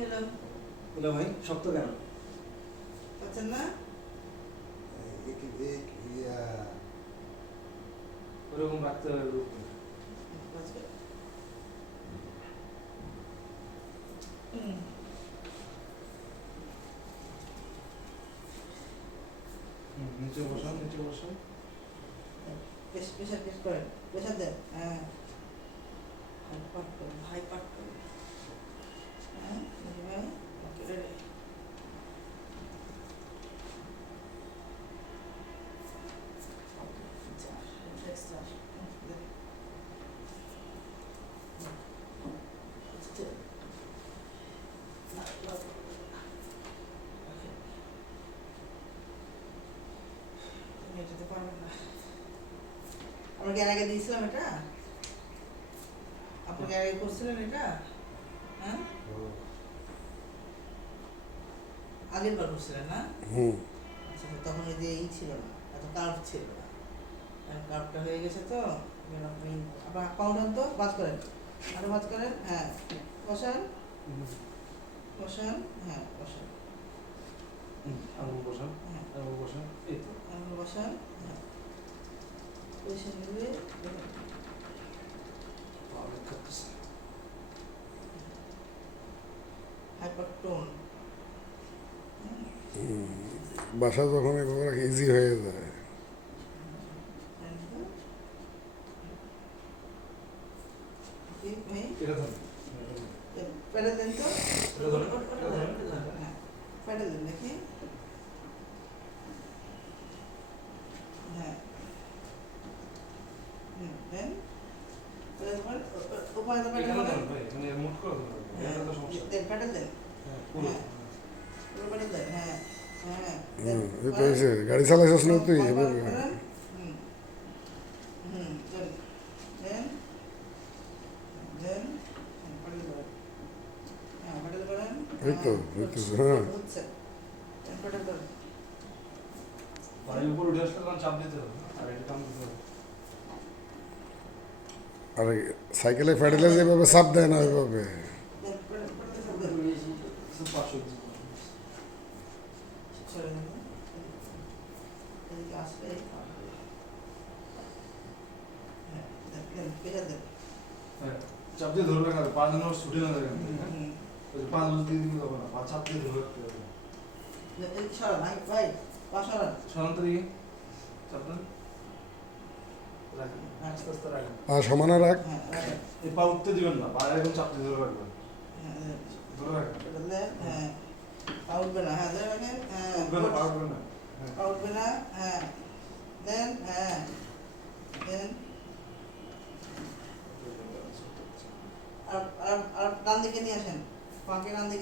হলো? বলে ভাই শক্ত কেন? পাচ্ছেন না? ওরকম রাখতে হবে রূপ। পাচ্ছেন? নিচে বসান, নিচে বসান। প্রেশার প্রেস করেন, প্রেশার দেন। হ্যাঁ, পাট করেন, হাই পাট করেন। হ্যাঁ, ভাই, ওকে রেডি। যেতে পারবেন না। আমরা কি আগে দিয়েছিলাম এটা? আপনাকে আগে করছিলেন এটা? হ্যাঁ, আগের বার করছিলেন না? আচ্ছা, তখন এই যে ছিল না, এত কার্ভ ছিল না। কার্ভটা হয়ে গেছে তো আপনি আপনার পাউডার তো বাদ করেন, আরো বাদ করেন। হ্যাঁ, বসান বসান। হ্যাঁ, বসান। আঙুল বসান, হ্যাঁ, আঙুল বসান। এই তো আঙুল বসান। হ্যাঁ, পজিশন নিয়ে অনেক কাটতেছে। হাইপারটোন। বাসা যখন এভাবে ইজি হয়ে যায়। এটা ধরুন, প্যাডেল দেন তো। এটা ধরুন, এটা ধরুন। হ্যাঁ, প্যাডেল দেন দেখি। হ্যাঁ, দেন উপরে তো প্যাডেল এখানে দেন। ধরুন ভাই, এখানে মুট করে ধরুন। এটা তো সমস্যা। দেন প্যাডেল দেন। হ্যাঁ, পুরো। হ্যাঁ, পুরো প্যাডেল দেন। হ্যাঁ হ্যাঁ, এই তো এসে গাড়ি চালাইছিস না তুই এভাবে। দেন। দেন দেন প্যাডেল করেন। হ্যাঁ, প্যাডেল করেন। এই তো হইতেছে। হ্যাঁ, হচ্ছে। দেন প্যাডেল করেন। বাড়ির উপর উঠে আসলে তখন চাপ দিতে হবে আর এটা কাম দিতে হবে। আর সাইকেলে প্যাডেলে যেভাবে চাপ দেয় না ওইভাবে। দেন প্যাডেল দেন। পাঁচশো ছেড়ে দেন। এদিকে আসলে হ্যাঁ, দেন প্রেশার দেন। হ্যাঁ, চাপ দিয়ে ধরে রাখা হবে, পা যেন ছুটে না যায়। পা লুজ দিয়ে দিলে হবে না, পা চাপ দিয়ে ধরে রাখতে হবে। সরান ভাই, পা সরান। সরান্ত দিকে চাপ দেন, রাখেন, আস্তে আস্তে রাখেন। আর সমানে রাখ। হ্যাঁ, রাখেন। এই পা উঠতে দিবেন না, পা এরকম চাপ দিয়ে ধরে রাখবেন। হ্যাঁ, ধরে রাখেন, দেন। হ্যাঁ, পা উঠবে না। হ্যাঁ, ধরে রাখেন। হ্যাঁ, উঠবে না, পা উঠবে না। হ্যাঁ, পা উঠবে না। হ্যাঁ, দেন। হ্যাঁ, দেন। আর ডান দিকে নিয়ে আসেন, পাকে ডান দিকে